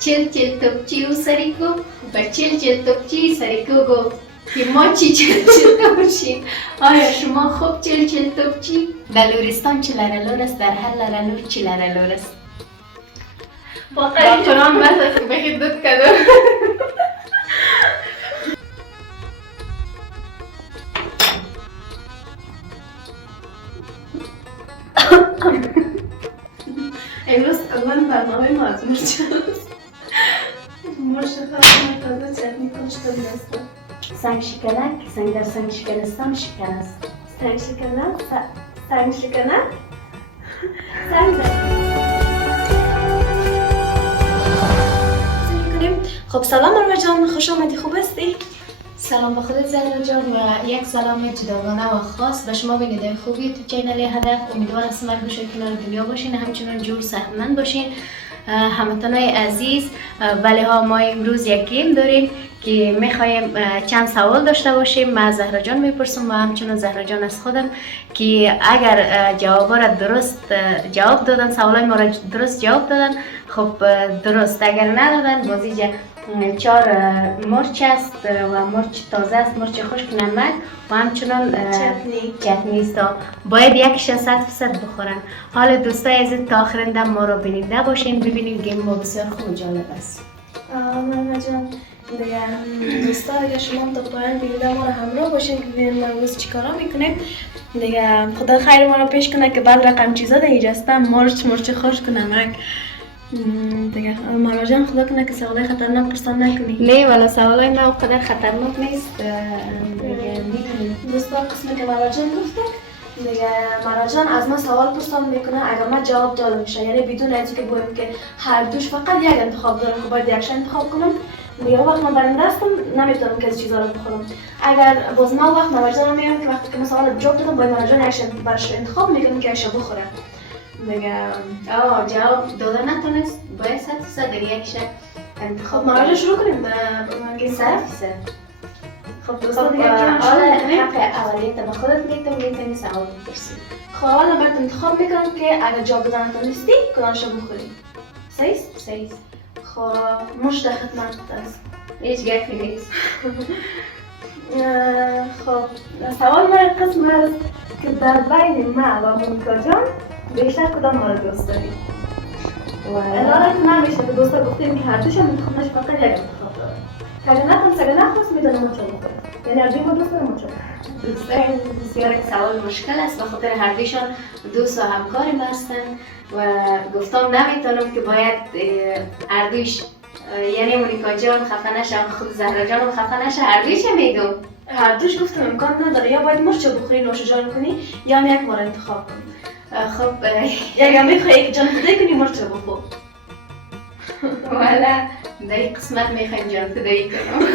چل چل توپچی و سریکو و چل چل توپچی سریکو گفت که ما چی چل چل توپچی. آیا شما خوب چل چل توپچی؟ در لورستان چی لرلور است، در هر لرلور چی لرلور است. با قرآن بس است که بخی دود کدو. امروز اول برنامه ما از مرچ است. مرچ خواهد تازه چتنی کشتم دستم. سنگ شکنک، سنگ در سنگ شکنستان شکن است. سنگ شکنک، سنگ شکنک، سنگ در خب سلام مروه جان، خوش آمدی، خوب هستی؟ سلام به خودت زهرا جان و یک سلام جداگانه و خاص به شما بیننده خوبی تو چینل هدف. امیدوار هستم هر گوشه کنار دنیا باشین، همچنان جور صحتمند باشین هموطنای عزیز. ولی ها ما امروز یک گیم داریم که میخوایم چند سوال داشته باشیم. من زهرا جان میپرسم و همچنان زهرا جان از خودم که اگر جوابا را درست جواب دادن، سوالای ما را درست جواب دادن خب درست، اگر ندادن بازی 4 مرچ است و مرچ تازه است، مرچ خشک، نمک و همچنان چتنی است. باید یکیش 100% بخورن. حال دوستای عزیز تا آخر دم ما رو بیننده باشین، ببینین گیم ما بسیار خوب و جالب است. مروه جان دیگه دوستا اگر شما تا پایان بیننده ما رو همراه باشین که ببینیم ما روز چیکارا میکنیم دیگه. خدا خیر ما رو پیش کنه که بعد رقم چیزا دیگه هستن، مرچ خشک و نمک دیگه. مروه جان خدا کنه که سوالای خطرناک پرسان نکنی. نه والا سوالای ما اونقدر خطرناک نیست دیگه. دوستا قسمی که مروه جان گفته دیگه، مروه جان از ما سوال پرسان میکنه اگر ما جواب داده میشه، یعنی بدون از اینکه بگویم که هر دوش فقط یک انتخاب دارم که باید یکش انتخاب کنم دیگه، وقت من برنده هستم نمیتونم که از چیزا رو بخورم. اگر باز ما وقت مروه جان میگم که وقتی که ما سوال جواب دادم باید مروه جان یکش برش انتخاب میکنم که یکش بخوره دیگه. جواب داده نتونست باید 100% دیگه یکش انتخاب. مروه جان شروع کنیم به 100%. خب دوستا دیگه حق اولیت به خودت میتونی سوال بپرسی. خب اولا باید انتخاب میکنم که اگر جواب دادن نتونستی کدامشو بخوری. صحیح؟ صحیح. خب مرچ در خدمت است. هیچ گپی نیست. خب سوال من قسم است که در بین من و مونیکا جان بیشتر کدام ما رو دوست داری؟ الان نمیشه که دوستا گفتیم که هر دوشم انتخابش فقط یک انتخاب داره که اگر نتونست اگر نخواست میدونم ما چه بخوره، یعنی هر دوی ما دوست دارم ما چه دوستای بسیار یک سوال مشکل است به خاطر هر دویشان دوست و همکاری ما هستن و گفتم نمیتونم که باید هر دویش، یعنی مونیکا جان خفه نشه خود زهرا جان هم خفه نشه، هر دویش میگم. هر دوش گفتم امکان نداره، یا باید مرچ بخوری نوش جان کنی یا هم یک بار انتخاب کنی. خب یا میخوای یک جان فدایی کنی مرچ بخور. والا در این قسمت میخوایم جان فدایی کنم.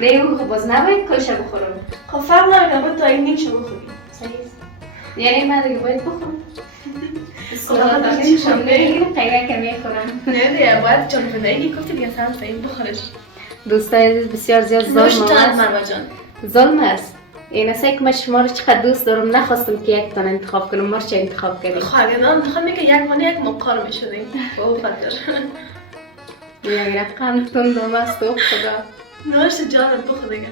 نه خب باز نباید کلشه بخورم. خب فرق نمیکنه باید تا این نیمشو بخوری. صحیح. یعنی من دیگه باید بخورم. خدا نمیشم نمیگم پیگه که میخورم. نه دیگه باید جان فدایی گفتی دیگه سن صحیح بخورش. دوستای بسیار زیاد ظلم است. ظلم است. این است که من شما رو چقدر دوست دارم نخواستم که یک تان انتخاب کنم، مرچ انتخاب کردیم. خب اگر من میخوام که یک مانی یک مقار میشدیم. او خاطر. یک رقم تندم است و خدا. نوش جانت بخور دیگه.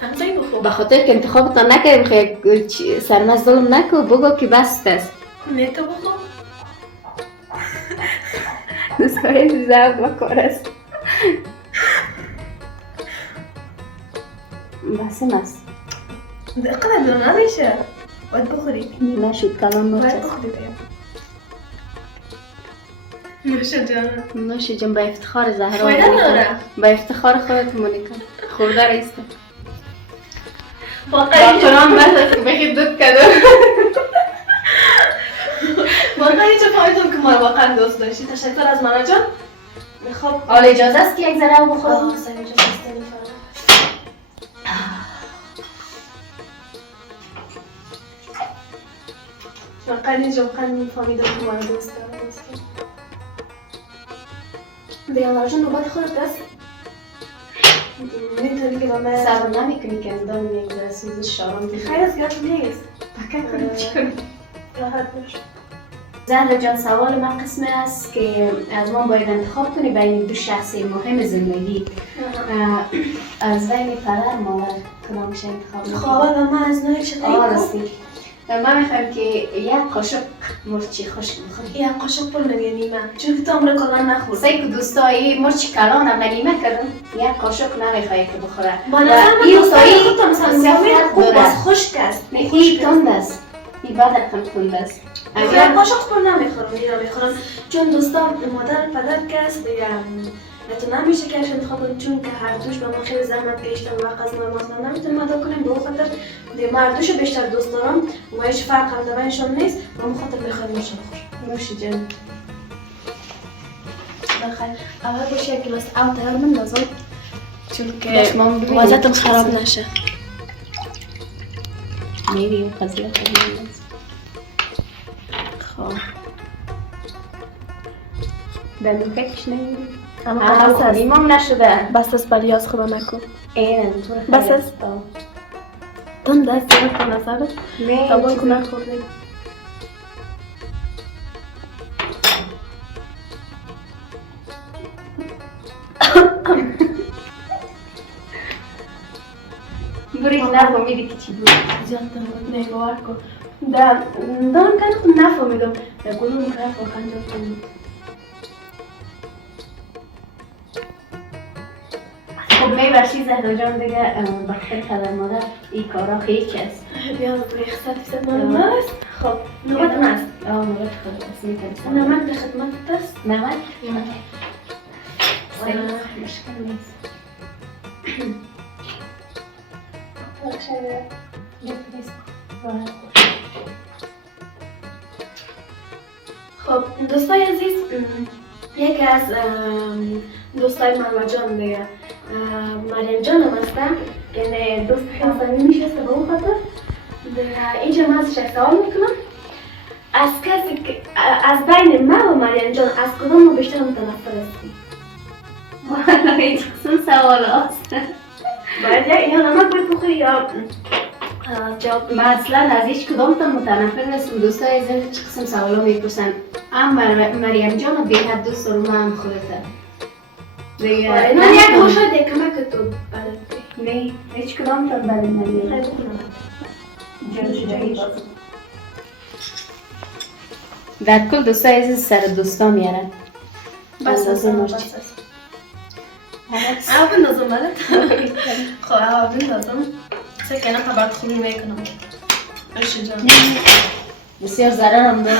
تنظیم بخور. به خاطر که انتخابتان نکردیم خیلی سرمست ظلم نکن، بگو که بست است. نه تو بخور. دوستای زود و کار است. بسیم است. دقیقا دونه نمیشه. باید بخوری. نیمه شد کلان مرچ باید است. بخوری دیگه. نوش جانت. نوش جان به افتخار زهرا. فایده نداره. به افتخار خودت مونیکا. خورده است. واقعا قرآن بس است که بخی دود کدو. واقعا چه فایدم که ما واقعا دوست داشتی. تشکر از مروه جان. خب حالا اجازه است که یک ذره بخورم؟ سعی اجازه است نمی‌فهمم. واقعا میفهمیدم که ما رو دوست دارم. دیگه مروه جان نوبت خودت است. نمی‌تونی که با من صبر نمی‌کنی که اندام یک ذره سوزش شارم. خیر از گرفت نیست. پکر کنم چی کنم؟ راحت باش. زهرا جان سوال من قسم است که از ما باید انتخاب کنی بین دو شخص مهم زندگی. از بین پدر مادر کدامش انتخاب میکنی؟ خب من از نوع چه راستی من میخوایم که یک قاشق مرچی خشک بخوری. یک قاشق پول نمیه نیمه چون که تو عمر کلا نخورد. سعی که دوستایی مرچی کلان هم نیمه کردن یک قاشق نمیخوایی که بخوره. با نظر من دوستایی خودم مثلا خوب باز خشک است. این تند است. این بعد رقم تند است. اگر قاشق پول نمیخورم نمیخورم چون دوستان مادر پدر کس دیگه تو نمیشه که اش انتخاب کنیم چون که هر دوش به ما خیلی زحمت کشیدن و وقت از ما مثلا نمیتونیم ادا کنیم به خاطر دیگه من هر دوشو بیشتر دوست دارم و هیچ فرق هم بینشون نیست و به خاطر بخوام میشم خوش نوش جان. بخیر اول باشه یک گلاس آب تیار بندازم چون که وضعیتم وضعیتم خراب نشه. میریم قضیه خب دندوکش نمیدی؟ اما لیمون نشده. بس است بلی از خدا نکن. اینه بس است. تون دست زیاد کن نظره. نه تابان کن نخوردیم. برید نفهمیدی که چی بود. زیاد تنبود نه باور کن. دارم کنم نفهمیدم. کدوم رفت و کنجا کنید. خب میبرشی زهرا جان دیگه بخیر پدر مادر این کارا خیلی است. بیا بریخ 100% معلوم است. خب نوبت من است. نوبت خود است میتونم. نمک به خدمت است. نمک؟ مشکل نیست. خب دوستای عزیز یکی از دوستای مروه جان دیگه مریم جان هم هستم یعنی دوست خیلی صمیمی شسته به اون خاطر دیگه اینجا من ازش یک سوال میکنم از کسی که از بین من و مریم جان از کدام ما بیشتر متنفر هستی؟ والا هیچ قسم سوال هست باید یا نمک باید بخوری یا جواب من اصلا از هیچ کدام تا متنفر نیستم. دوستای عزیز چه قسم سوالا میپرسن. مریم جان رو بی‌حد دوست دارم من هم خودته دیگه من یک گوشه دیگه کمک تو بلد نه هیچ کدام تا بلد نمیم خیلی بخونم در کل دوستای عزیز سر دوستا میارن بس است اما بندازم بلد خب اما بندازم سکنه خبر خوبی میکنم ارشی جان بسیار ضرر هم داره.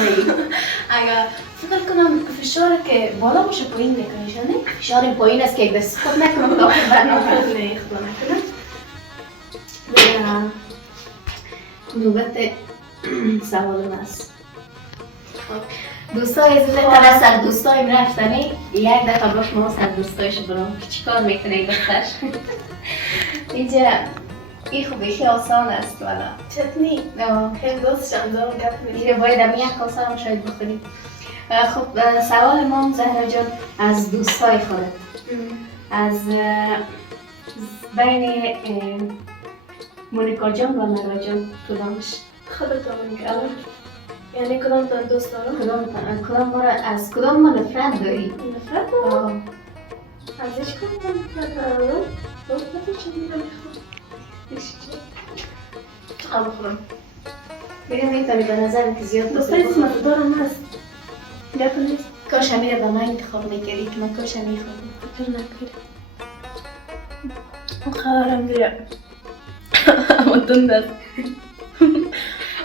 اگر فکر کنم فشار که بالا باشه پایین نکنیش نه؟ فشار پایین است که یک دست خود نکنم داخل برنامه نه خدا نکنم نوبت سوال است. دوستای عزیز طرف سر دوستایم رفتنی یک دفعه باش ما سر دوستایش برام چی کار میکنه این دختر؟ اینجا این خوبی خیلی آسان است والا چتنی خیلی دوستشم دارم گپ میگم اینجا باید هم یک کاسه هم شاید بخورید. خب سوال ما زهرا جان از دوستای خودت از بین مونیکا جان و مروا جان کدامش؟ خودت مونیکا یعنی کدام تا دوست دارم؟ کدام ما را از کدام ما نفرت داری؟ نفرت دارم؟ از هیچ کدام نفرت دارم؟ نفرت چه دیدم چقدر بخورم؟ بگه میتونی به نظر که زیاد دوستای اسمت دارم هست گپ نیست کاش امیر با من انتخاب میکردی که من کاش امیر خواهم فکر نکردی خواهرم دیگه اما دند است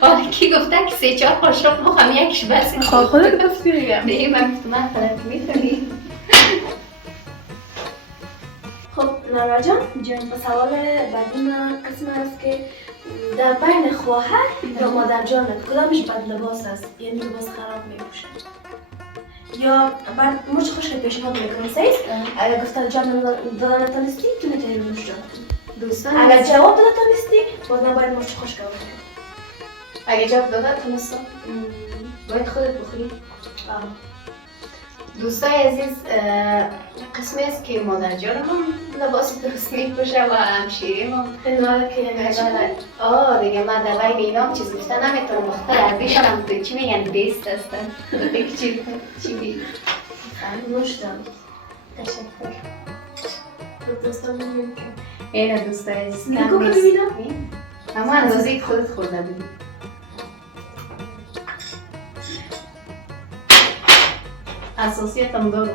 آره کی گفته که 3-4 قاشق بخوام یکیش بس خودت گفتی دیگه نه من خودم میتونی. خب نورا جان به سوال بعدی من قسم است که در بین خواهر یا مادر جانت کدامش بد لباس است؟ یعنی لباس خراب میپوشه یا بعد مش خوش که پیشنهاد میکنم سیست اگر گفتن جان دادن تانستی تو میتونی روش جان دوستان اگر جواب داده تانستی باز نباید مش خوش کنم اگه جواب داده تونستم باید خودت بخوری. دوستای عزیز، قسمی است که مادر جان هم لباس درست میپوشه و همشیری هم دیگه من در بین اینا هم چیز گفته نمیتونم. بختر ارزیش هم تو چی میگن بیست هستن. چی بی نوشتم. تشکر. دوستان میگیم که اینه دوستای عزیز نگو که ببینم. اما اندازه خودت خورده بودی. اساسیت هم دارو.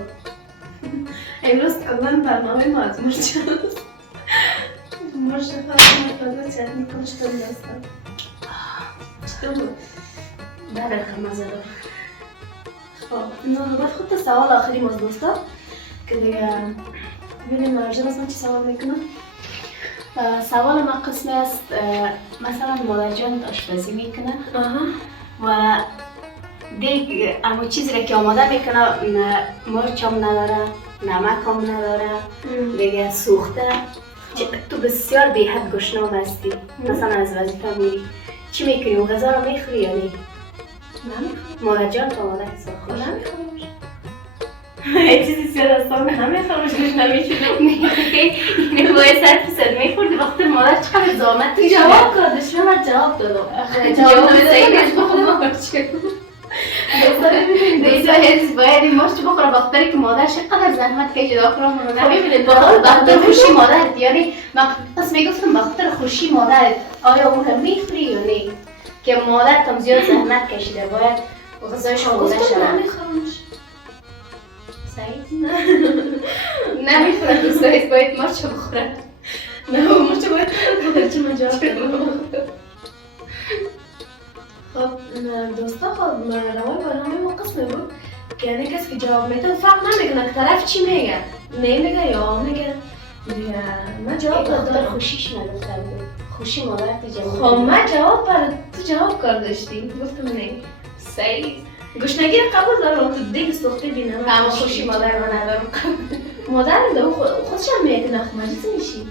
امروز کلا برنامه ما از مرچ است. مرچ خواهد چتنی کنشتن دستم. چطور بود؟ بله خمزه دار. خب نوبت خود سوال آخری ماست دوستا که دیگه ببینیم مرجان از من چی سوال میکنم. سوال ما قسمی است، مثلا مادر جان آشپزی میکنه و دیگه اما چیزی را که آماده میکنه مرچ هم نداره، نمک هم نداره، دیگه سوخته. تو بسیار بی حد گشنام هستی، مثلا از وظیفه میری چی میکنی؟ اون غذا رو میخوری یا نه؟ نمیخورم. مادر جان تو آماده حساب خوش نمیخورمش. یه چیزی سیاد هستم نمیخورمش نمیکنم. اینه باید 100% میخوردی وقتی مادر چقدر زحمت کشیده. جواب کردش من جواب دادم. جواب صحیح دیگه هیچ باید این ماست بخوره بخاطر که مادر چقدر زحمت کشیده آخر عمر. ببینید بخاطر خوشی مادر، یعنی من پس میگفتم بخاطر خوشی مادر آیا اون رو میخوری یا نه؟ که مادر تم زیاد زحمت کشیده باید غذایش آماده شود. نمیخورمش. صحیح؟ نمیخوره دوستایت باید مرچ بخوره. نه مرچ باید بخوره چه من جواب دادم. خب دوستا خب روای برنامه ما قسمه بود که یعنی کسی که جواب میده فرق نمیکنه که طرف چی میگه، نمیگه یا میگه. دیگه من جواب دادم. خوشیش نگفته بود. خوشی مادر تو جواب. خب من جواب برای تو جواب کردشتی گفتم نه. صحیح. گوشنگی رو قبول دارم تو دیگه سوخته بینم. اما خوشی مادر رو ندارم. مادر رو خودش هم میگه که نخو مجلس میشی.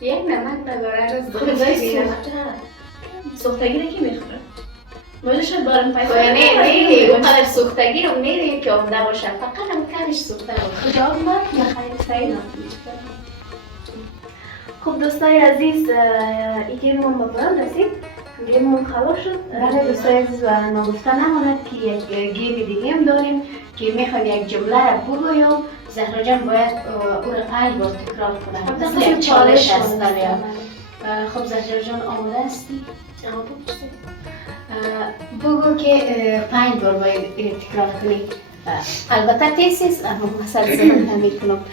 یک نمک نداره روز خودش سوخته. سوختگی رو کی میخوره؟ ماجه شاید بارم پیدا یعنی اونقدر سوختگی رو میره که عمده باشه، فقط هم کمش سوخته باشه. جواب من نخیلی صحیح نکنید. خب دوستای عزیز این گیممون به پایان رسید. گیممون خلاص شد. بله دوستای عزیز و نگفته نماند که یک گیم دیگه هم داریم که میخوایم یک جمله رو بگویم. زهرا جان باید او رو 5 بار تکرار کنه. مثل یک چالش هست. خب زهرا جان آماده هستی؟ بگو که 5 بار باید تکرار کنی. البته تیزیست اما مثلا زمان تعمیر کنم.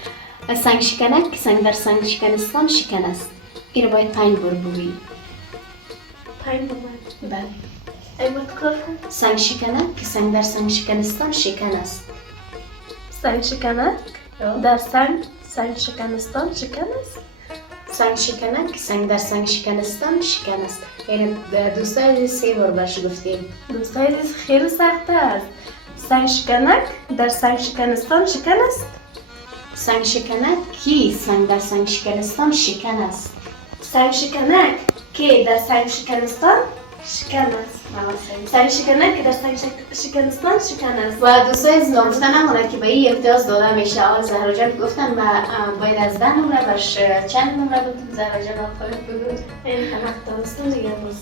سنگ شکنک سنگ در سنگ شکنستان شکن است. این رو باید 5 بار بگویی. 5 بار؟ بله. ای باید تکرار کن. سنگ شکنک که سنگ در سنگ شکنستان شکن است. سنگ شکنک در سنگ شکنستان شکن است. سنگ شکنک که سنگ در سنگ شکنستان شکن است. یعنی دوستای عزیز 3 بار برش گفتیم. دوستای عزیز خیلی سخته است. سنگ شکنک در سنگ شکنستان شکن است. سنگ شکنک کی سنگ در سنگ شکنستان شکن است. سنگ شکنک که در سنگ شکنستان شکن است. سنگ شکنک که در سنگ شکنستان شکن است. و دوستای عزیز نگفته نماند که به این امتیاز داده میشه. آقای زهرا جان گفتن باید از 10 نمره برش چند نمره بود زهرا جان آخرت بگو. این همه دانستم دیگه باز.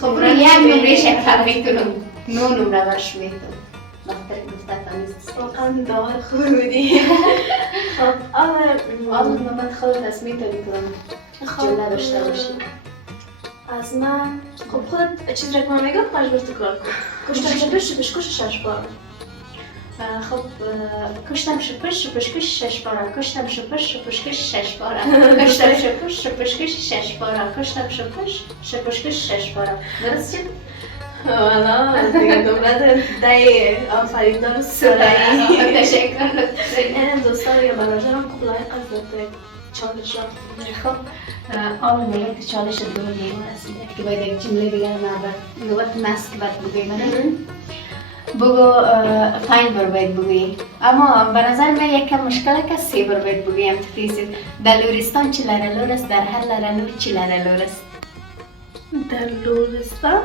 خب برو یک نمره شکر میکنم 9 نمره برش میتونم. وقتی گفته تانیست. واقعا داور خوبی بودی. خب آن نوبت خودت از میتونی کنم جمله داشته باشی. از من خب خودت چیز رکمان میگم 5 بار تکرار کن. کشتم شپش کش 6 بار. خب کشتم شپش کش 6 بار. کشتم شپش کش 6 بار. کشتم شپش کش 6 بار. کشتم شپش کش 6 بار. درست شد؟ والا دیگه نوبت دای آفریدار سرایی. تشکر. این دوستان یا برادرم خوب لایق از داده چالش را. خب آن میگم که چالش دور نمی‌رسیده که باید یک جمله دیگر نوبت ماست که باید بگویم. بگو 5 بار باید بگویی. اما به نظر من یکم مشکله که 3 بار باید بگویم. تفیزید در لورستان چی لره لور است، در هر لره نور چی لره لور است. در لورستان؟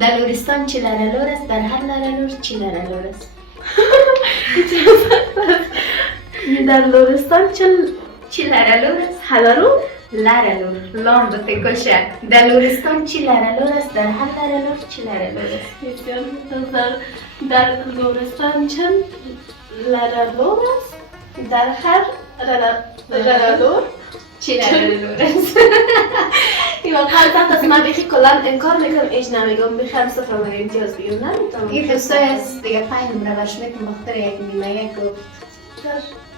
در لورستان چی لره لور است، در هر لره نور چی لره لور است. در لرستان چی لرلور است؟ هلارو لرلور لام به گلشه. در لرستان چی لرلور است؟ در هر لرلور چی لرلور است؟ بسیار در لرستان چند لرلور است؟ در هر لرلور چی لرلور است؟ این واقعا تحت از من بیخی کلان انکار میکنم ایش نمیگم بیخی صفر مگه امتیاز بگم نمیتونم این دوستای از دیگه 5 نمره برش میتون بخاطر یک نیمه یک گفت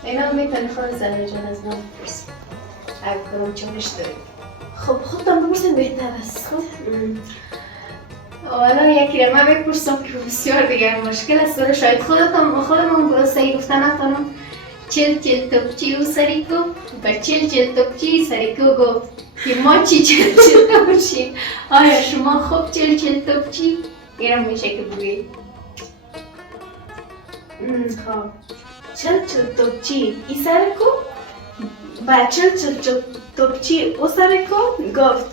اینا میتونی خود زهره جان از من بپرسی اگه کدام چالش داری. خب خودتان بپرسین بهتر است. خب حالا یکی رو من بپرسم که بسیار دیگه مشکل است. شاید خودمون صحیح گفتن نتونم. چل توپچی و سریکو و چل توپچی سریکو گفت که ما چی چل توپچی؟ آیا شما خوب چل توپچی؟ اینم میشه که بگویی. خب چل توپچی ای سرکو و چل توپچی او سرکو گفت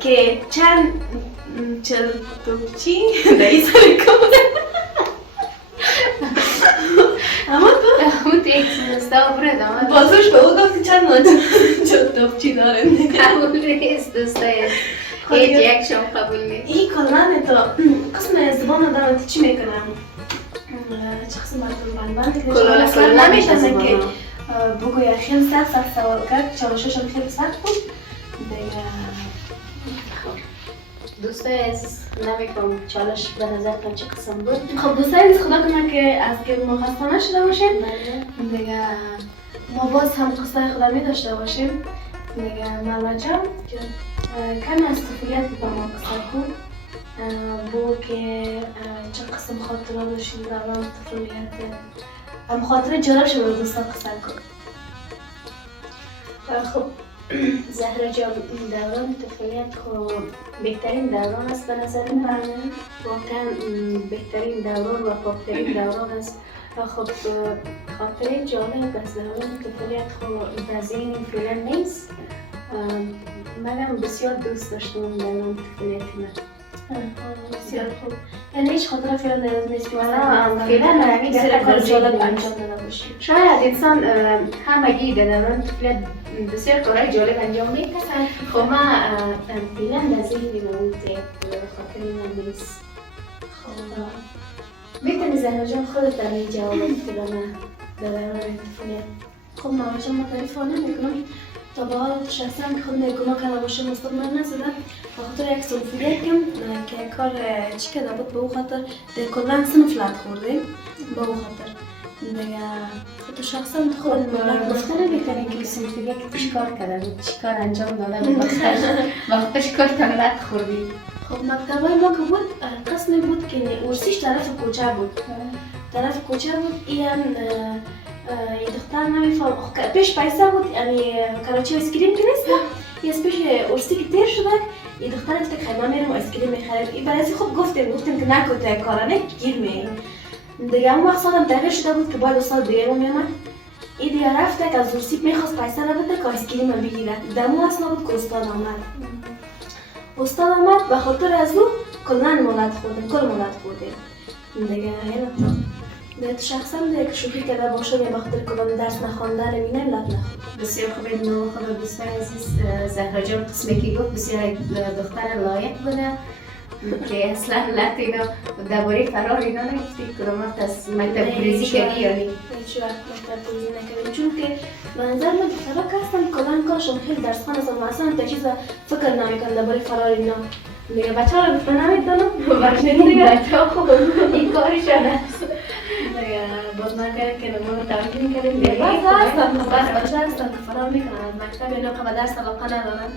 که چند چل توپچی در ای سرکو اما تو یک سنستا برد آمد بازوش به او گفت چند چل توپچی داره قبول نیست دوستای هیچ یک شما قبول نیست. این کلمه تا قسم زبان آدم چی میکنم؟ چه قسم مردم کلا نمیشنم که بگوی خیلی سخت سوال کرد چالششم خیلی سخت بود دیگه. دوستای عزیز نمیکنم چالش به نظرتان چه قسم بود؟ خب دوستای عزیز خدا کنه که از که ما خسته نشده باشیم دیگه ما باز هم قصه خدا می داشته باشیم دیگه. ماما جان کم از طفولیت با ما قصه کن بو که چه قسم خاطره داشتیم دوران طفولیت هم خاطره جالب شده بود دوستا قصه کن. خب زهره جان دوران طفولیت خب بهترین دوران است به نظر من. واقعا بهترین دوران و پاکترین دوران است. خب خاطره جالب از دوران طفولیت خب در ذهن فعلا نیست مگم بسیار دوست داشتم دوران طفولیت من. بسیار خوب. یعنی هیچ خاطره فعلا نیست که فعلا نمیگه کار جالب انجام داده باشی. شاید انسان همگی در دوران طفولیت بسیار کارهای جالب انجام میده. خب من فعلا در ذهنی موجود خاطر من نیست. خب میتونی زهره جان خودت در این جواب بدی به من در دوران طفولیت؟ خب ماما جان ما تعریف نمیکنم تا به حال شخصا که خود گناه کرده باشه مستقبل نزدم به خاطر یک سنفیت کم که کار چی کرده بود به او خاطر کلا صنف لط خوردیم به او خاطر دیگه خود شخصا خود خب گفتن بهترین که سنفیت که چیکار کرده بود چیکار انجام داده بود وقتا چیکار تنلت خوردی؟ خب مکتبای ما که بود قسمی بود که ارسیش طرف کوچه بود طرف کوچه بود این یه دختر نمیفهم پیش پیسه بود یعنی کراچی آیسکریم که نیست یه از پیش ارسی که تیر شده یه دختر گفت که خیلی میرم آیسکریم میخرم این برای ازی خوب گفتیم که نکو تا کارانه گیر میریم دیگه اون وقت سالم تغییر شده بود که باید استاد دیگه رو میامد این دیگه رفته که از ارسی میخواست پیسه رو بده که آیسکریم رو بگیره دمو اصلا بود که استاد آمد به خاطر از او کلن مولد خوردیم کل مولد خوردیم دیگه دیگه شخصا دیگه که شوخی کرده باشه یا بخاطر کدام درس نخوانده نمینه لط نخورد. بسیار خوبه نام خدا دوستان عزیز زهره جان قسمی که گفت بسیار دختر لایق بوده که اصلا لط اینا درباره فرار اینا نگفتی کدامت از مکتب گریزی کردی یا نی؟ هیچ وقت مکتب گریزی نکردیم چون که به نظر من دخترها که هستن کلان کارشون خیلی درس خوان هستن و اصلا تا چیز فکر نمیکنن درباره فرار اینا دیگه بچه ها رو گفتن نمیدونم بچه ها خوب این کارشان است باز نکرد که ما رو توجیه کردیم دیگه بعض بچه هستن که فرار میکنن از مکتب اینا که به درس علاقه ندارن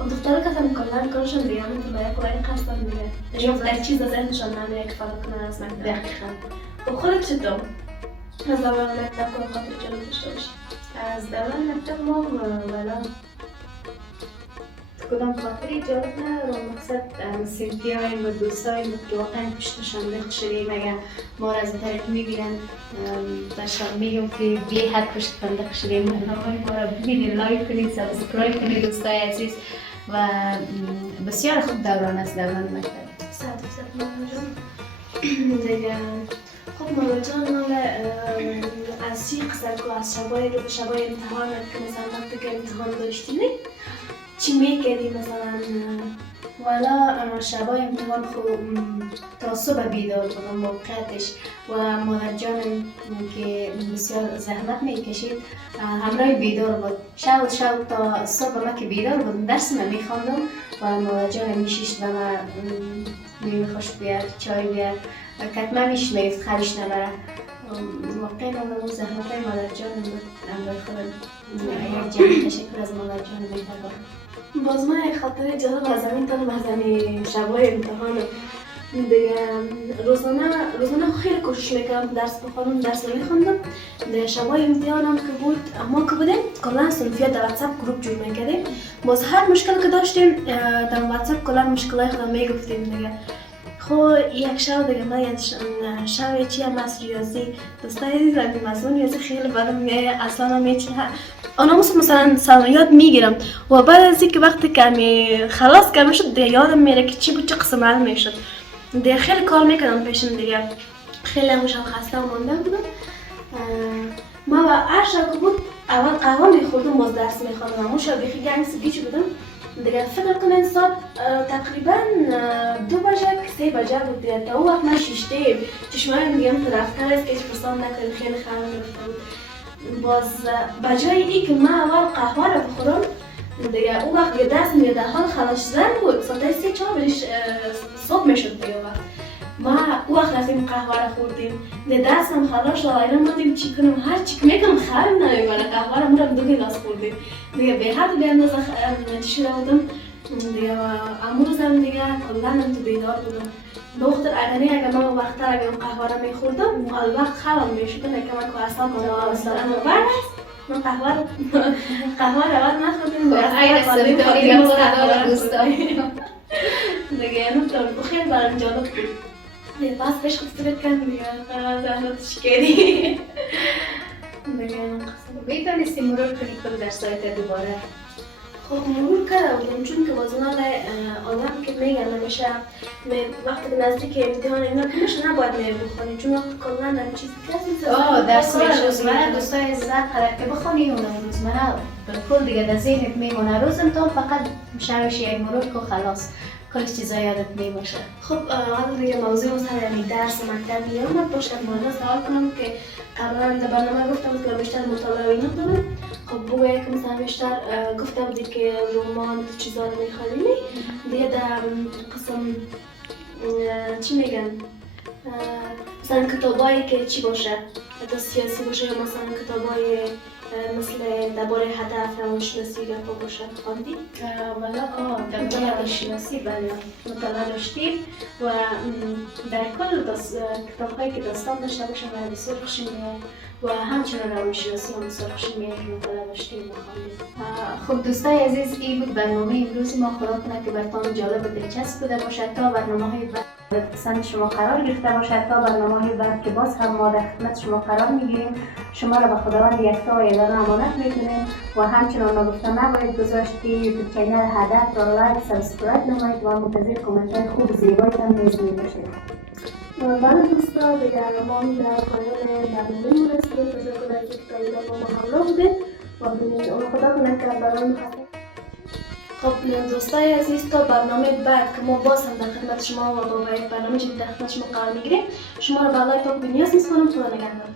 و دخترها که هستن کلان کارشون دیگه همون تو باید قرآن هستن دیگه در چیز از ذهنشان نمیه که فرار کنن از مکتب. دقیقا. و خودت چطور؟ از دوران مکتب کنم خاطر جالب داشته باشی؟ از دوران مکتب ما والا کدام خاطری جالب ندارم مقصد سنفی هایم و دوستایم که واقعا پشتشان دق شدیم اگر ما را از طریق میبینن بشان میگم که بی حد پشتشان دق شدیم مهنامای ما را ببینید لایک کنید سابسکرایب کنید دوستای عزیز و بسیار خوب دوران است دوران مکتب. 100% مامان جان دیگه خب مالا جان حالا از چی قصد که از شبای امتحان که مثلا وقتی که امتحان داشتیم چی میکردی مثلا؟ والا شبای امتحان خو تا صبح بیدار بودم موقعتش و مادر جانم که بسیار زحمت میکشید همراه بیدار بود. شب تا صبح ما که بیدار بودم درس ما میخواندم و مادر جانم میشیشت و ما میخوش بیار چای بیار کتمه میشنید خرش نبره. واقعا اون زحمت های مادر جانم بود. امرای خودم یک جمعی تشکر از مادر جانم میتبارم. باز من خاطر جالب از همین تانم از همین شبای امتحانم دیگه روزانه خیلی کوشش میکردم درس بخونم درس نمیخوندم. دیگه شبای امتحانم که بود ما که بودیم کلا صنفیات در واتساپ گروپ جور میکردیم. باز هر مشکل که داشتیم در واتساپ کلا مشکلای خودم میگفتیم دیگه. خب یک شب دیگه من شب چی هم از ریاضی دوستای عزیزم از اون ریاضی خیلی بدم میاد اصلا میچینه انا مثلا سوالات میگیرم و بعد از اینکه وقتی که خلاص کردم شد دیگه یادم میره که چی بود چه قسم معلوم میشد. دیگه خیلی کار میکردم پیشم دیگه خیلی هموشم خسته و مانده بودم. ما و هر شب که بود اول قهوه میخوردم باز درس میخوندم همون شب بیخی گنگس گیج بودم. دیگه فکر کنم ساعت تقریبا 2 بجه 3 بجه بود دیگه تا اون وقت من شیشته چشمای میگم تو رفتن است که هیچ پرسان نکنم خیلی خرم گرفته بود. باز بجای ای که من اول قهوه رو بخورم دیگه اون وقت دیگه دست میاد در حال خلاص زن بود ساعت 3-4 بجه صبح میشد دیگه وقت ما اون وقت رفتیم قهوه رو خوردیم دیگه دستم خلاص شد ایران بودیم چی کنم هر چی که میکنم خرم نمیبره قهوه رو مرم 2 گلاس خوردیم دیگه به حد به اندازه شده بودم دیگه امون روزم دیگه کلا تو بیدار بودم. دختر اگر ما وقتا اگر قهوه رو میخوردم الوقت خرم میشد نه که من که اصلا اما بعد من قهوه رو اول نخوردیم این استوری یا مستدار دوستایی دیگه نمیتونم خیلی برام جالب بود. دیگه باز پیش خود فکر کردم دیگه زحمتش کردی دیگه میتونستی مرور کنی کل درسایت دوباره؟ خب مرور کرده بودم چون که بازونه آدم که میگن نمیشه وقتی که نزدیک امتحان اینا که میشه نباید بخونی چون وقت کلا در چیزی کسی درس میشه روزمره دوستای عزیزت قرار که بخونی اونم روزمره بالکل دیگه در ذهنت میمونه. روز امتحان فقط شبش یک مرور که خلاص کل چیزا یادت میباشه. خب حالا دیگه موضوع مثلا درس مکتب میامد باشه مورد سوال کنم که قبلا در برنامه گفتم که بیشتر مطالعه اینا دارم. خب بگو یک مثلا بیشتر گفته بودی که رمان چیزا رو میخوانی دیگه در قسم چی میگن مثلا کتابایی که چی باشه حتی سیاسی باشه یا مثلا کتابای مثل درباره هدف روانشناسی یا باشه خواندی؟ والا درباره روانشناسی بله مطالعه داشتیم و در کل کتاب‌هایی که داستان داشته باشه و بسیار خوشم میاد و همچنین روانشناسی هم بسیار خوشم میاد که مطالعه داشتیم و خواندیم. خب دوستای عزیز این بود برنامه امروز ما. خدا کنه که براتون جالب و دلچسب بوده باشد. تا برنامه‌های بعد پسند شما قرار گرفته باشد تا برنامه‌های بعد که باز هم ما در خدمت شما قرار میگیریم شما را به خداوند یکتا و یگانه امانت میکنیم و همچنان ما گفتم نباید گذاشت که یوتیوب چینل هدف را لایک سابسکرایب نمایید و منتظر کامنت‌های خوب زیبایتان نیز میباشید. بله دوستا دیگه ما در پایان برنامه رسیدیم. تشکر از اینکه تا با ما همراه بودید و خدا کنه که برنامه خب دوستای عزیز تا برنامه بعد که ما باز هم در خدمت شما و با یک برنامه جدید در خدمت شما قرار میگیریم شما را به لایک و نیاز می‌کنم. خدا نگهدارتون.